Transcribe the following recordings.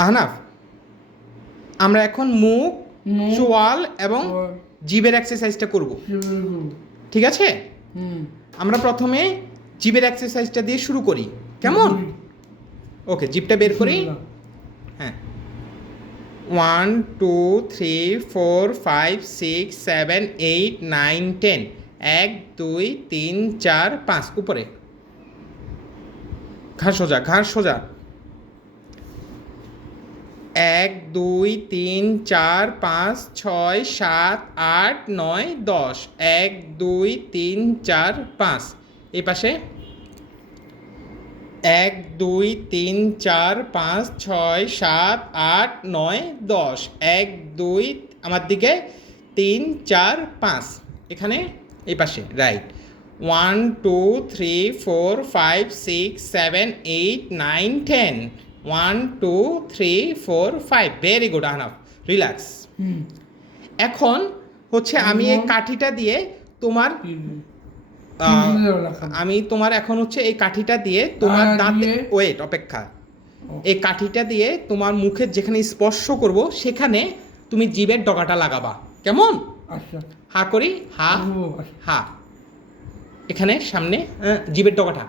আহনাফ। আমরা এখন মুখ চোয়াল এবং। জিভের এক্সারসাইজটা করব। ঠিক আছে? আমরা প্রথমে জিভের এক্সারসাইজটা দিয়ে শুরু করি। কেমন? ওকে জিভটা বের করি। হ্যাঁ। One two three four five six seven eight nine ten এক দুই তিন চার পাঁচ। উপরে। ঘাস সোজা ঘাস সোজা। এক, দুই, তিন, চার, পাঁচ, ছয়, সাত, আট, নয়, দশ। এক, দুই, তিন, চার, পাঁচ। এই পাশে। এক, দুই, তিন, চার, পাঁচ, ছয়, সাত, আট, নয়, দশ। এক, দুই, আমার দিকে তিন, চার, পাঁচ। এখানে, এই পাশে right one two three four five six seven eight nine ten one two three four five very good Ahnaf relax এখন হচ্ছে আমি এই কাঠিটা দিয়ে তোমার আমি তোমার এখন হচ্ছে এই কাঠিটা দিয়ে তোমার দাঁতে? ওয়েট অপেক্ষা। এই কাঠিটা দিয়ে তোমার মুখের যেখানে স্পর্শ করব সেখানে তুমি জিভের ডগাটা লাগাবা। কেমন? আচ্ছা। হা করি হা আচ্ছা। হা। এখানে সামনে জিভের ডগাটা।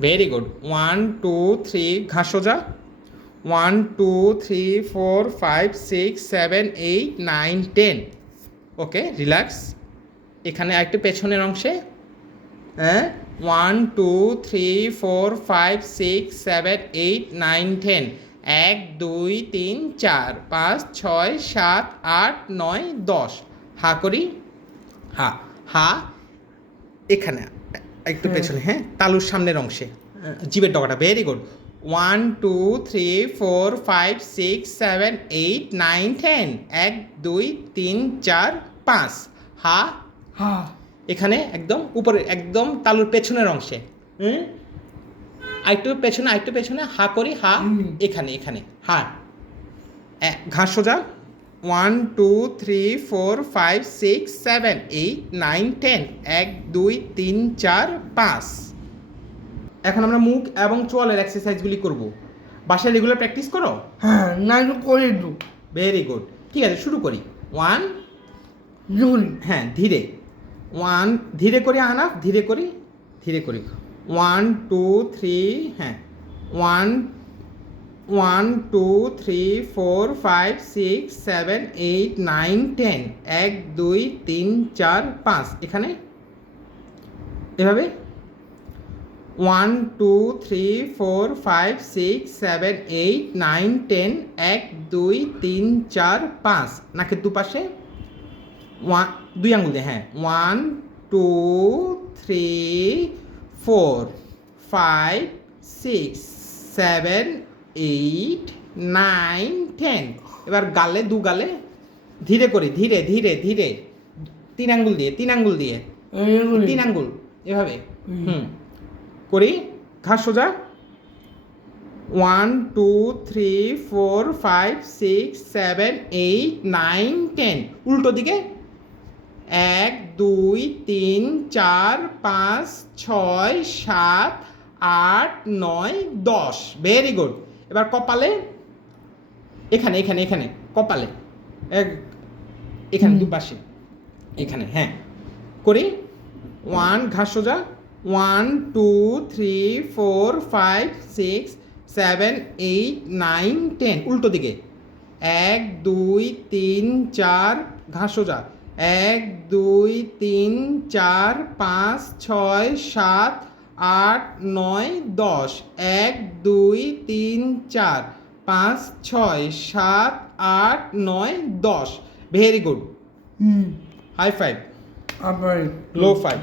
Very good one two three ঘাস সোজা। One two three four five six seven eight nine ten okay relax এখানে আরেকটু পেছনের অংশে। হ্যাঁ? One two three four five six seven eight nine ten এক, দুই, তিন, চার, পাঁচ, ছয়, সাত, আট, নয়, দশ। হা করি? হা। হা, এখানে। একটু হ্যাঁ। পেছনে হ্যাঁ? তালুর সামনের অংশে। জিভের ডগাটা very good one two three four five six seven eight nine ten এক দুই তিন চার পাঁচ। হা? হা। এখানে একদম উপরে একদম তালুর পেছনের অংশে। হুম? আরেকটু পেছনে আরেকটু পেছনে হা করি হা এখানে এখানে। হা। ঘাস সোজা? One two three four five six seven eight nine ten এক দুই তিন চার পাঁচ। এখন আমরা মুখ এবং চোয়ালের এক্সারসাইজগুলি করব। বাসায় রেগুলার প্র্যাকটিস করো? হ্যাঁ না করে একটু ভেরি গুড ঠিক আছে শুরু করি। ওয়ান হ্যাঁ ধীরে। ওয়ান ধীরে করে আনা ধীরে করি ধীরে করি। ওয়ান টু থ্রি হ্যাঁ। One one, two, three, four, five, six, seven, eight, nine, ten. এক, দুই, তিন, চার, পাঁচ। এখানে? এভাবে? One, two, three, four, five, six, seven, eight, nine, ten. এক, দুই, তিন, চার, পাঁচ। নাকের দুপাশে? ওয়ান দুই আঙুল হ্যাঁ। One, two, three, four, five, six, seven eight nine ten এবার গালে দু গালে ধীরে করে ধীরে ধীরে ধীরে। তিন আঙ্গুল দিয়ে তিন আঙ্গুল দিয়ে। তিন আঙ্গুল এভাবে। হুম। করি। ঘাস সোজা। One two three four five six seven eight nine ten উল্টো দিকে। এক দুই তিন চার পাঁচ ছয় সাত আট নয় দশ। ভেরি গুড এবার কপালে এখানে এখানে এখানে কপালে এক এখানে দুপাশে এখানে হ্যাঁ করি ওয়ান ঘাস সোজা one two three four five six seven eight nine ten উল্টো দিকে এক দুই তিন চার ঘাস সোজা এক দুই তিন চার পাঁচ ছয় সাত আট নয় দশ এক দুই তিন চার পাঁচ ছয় সাত আট নয় দশ। ভেরি গুড হাই ফাইভ আবার লো ফাইভ